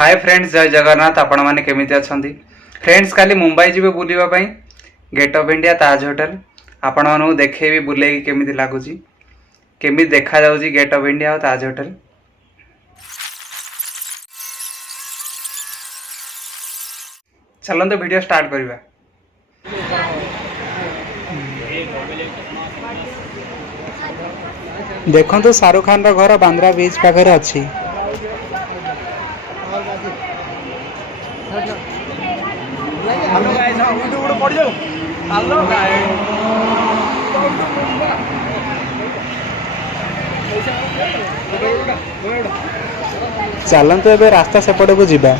Hi friends, जय जगन्नाथ। आपण मैंने केमिति अछंती फ्रेंड्स? काली मुंबई जीवे बुलिबा पई gate of India Taj hotel आपण मानू देखेबी बुले केमिति लागुची, केमिति देखा जाउची गेट ऑफ इंडिया और ताज होटल। चलते वीडियो स्टार्ट करवा। देखो तो शाहरुख खान रा घर बांद्रा बीच पाखे अच्छी। हेलो गाइस, वीडियो वीडियो पड़ जाओ। हेलो गाइस, चलतु एबे रास्ता सेपट को जीवा।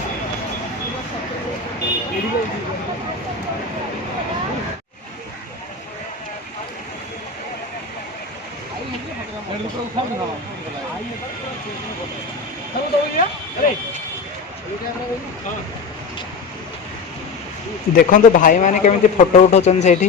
देखो तो भाई माने केमिति फोटो उठाउछन सेठी।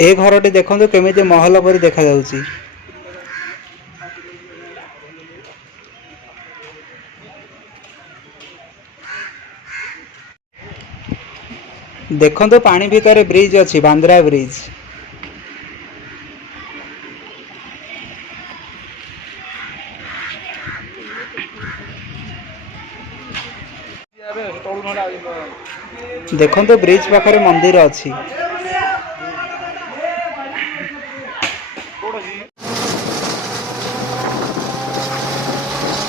ए घरटी देखो केमिति महल परि देखा जाउची। देखो तो पानी भितर ब्रिज अच्छी, बांद्रा ब्रिज। देखो तो ब्रिज पाखरे मंदिर अच्छी।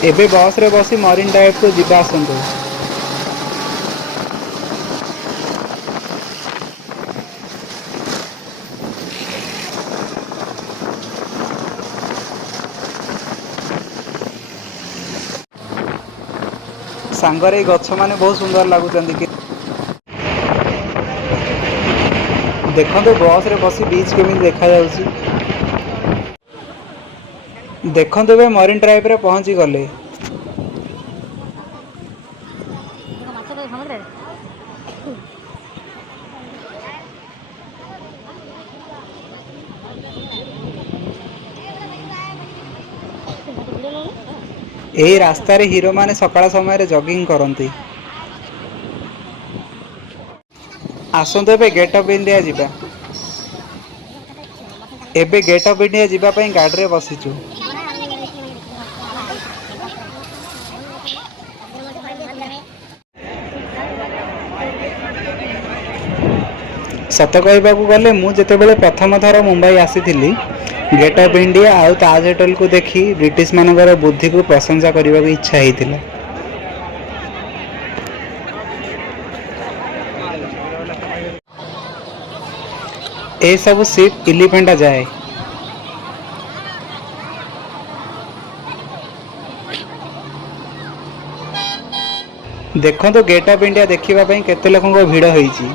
एबे बस रे बसी मरीन ड्राइव को जीवा आसंतु। सांगर ए गछ माने बहुत सुंदर लागुचंदी कि देखो तो बस रे बसी बीच केमिति देखा जाउची। देखो तो मरीन ड्राइव रे पहुंची गले। एही रास्ता रे हीरो माने सकाळ समय रे जॉगिंग करंती। आसंतु एबे गेट ऑफ इंडिया जीवा। एबे गेट ऑफ इंडिया जीवा पई गाड़ी रे बसिचु। सत कहबाकू गले मु जेतेबेले प्रथम थर मुंबई आसीथिली, गेट ऑफ इंडिया आउ ताज होटल को देखी ब्रिटिश मानकर बुद्धि को प्रशंसा करने की इच्छा होता। ए सब शिप एलिफेंटा जाए। देखो तो गेट ऑफ इंडिया देखिबा पई केते लोकन को भीड़ होईची।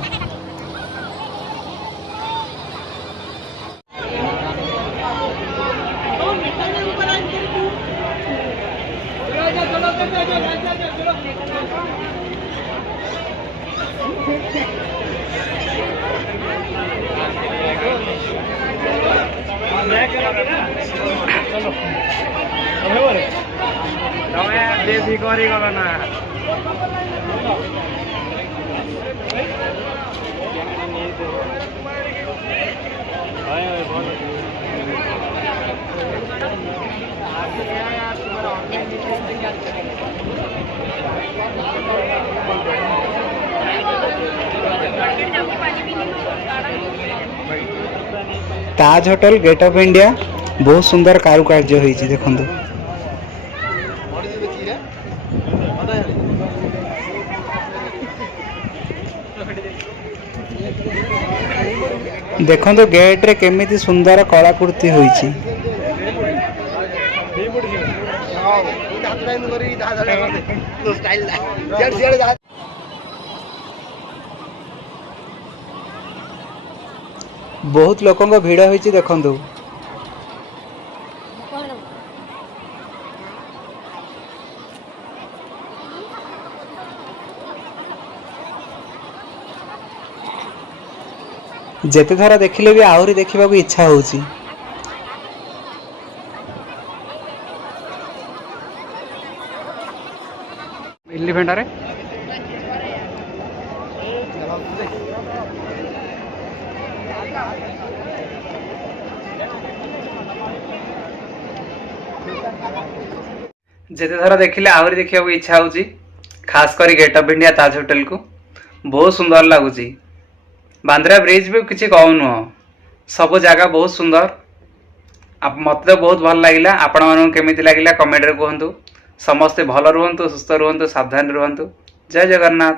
ताज होटल गेट ऑफ इंडिया बहुत सुंदर कारुकार्य होईची। देखंतु देखंतु गेट रे केमिति सुंदर कलाकृति होईची। बहुत लोकों को भीड़ होईची देखंतु। ଯେତେ ଥର ଦେଖିଲେ ବି ଆହୁରି ଦେଖିବାକୁ ଇଚ୍ଛା ହେଉଛି। ଏଲିଫେଣ୍ଟରେ ଯେତେ ଥର ଦେଖିଲେ ଆହୁରି ଦେଖିବାକୁ ଇଚ୍ଛା ହେଉଛି। ଖାସ କରି ଗେଟ୍ ଅଫ୍ ଇଣ୍ଡିଆ ତାଜ ହୋଟେଲକୁ ବହୁତ ସୁନ୍ଦର ଲାଗୁଛି। ବାନ୍ଦ୍ରା ବ୍ରିଜ ବି କିଛି କମ୍ ନୁହଁ, ସବୁ ଜାଗା ବହୁତ ସୁନ୍ଦର। ମୋତେ ତ ବହୁତ ଭଲ ଲାଗିଲା। ଆପଣମାନଙ୍କୁ କେମିତି ଲାଗିଲା କମେଣ୍ଟରେ କୁହନ୍ତୁ। ସମସ୍ତେ ଭଲ ରୁହନ୍ତୁ, ସୁସ୍ଥ ରୁହନ୍ତୁ, ସାବଧାନ ରୁହନ୍ତୁ। ଜୟ ଜଗନ୍ନାଥ।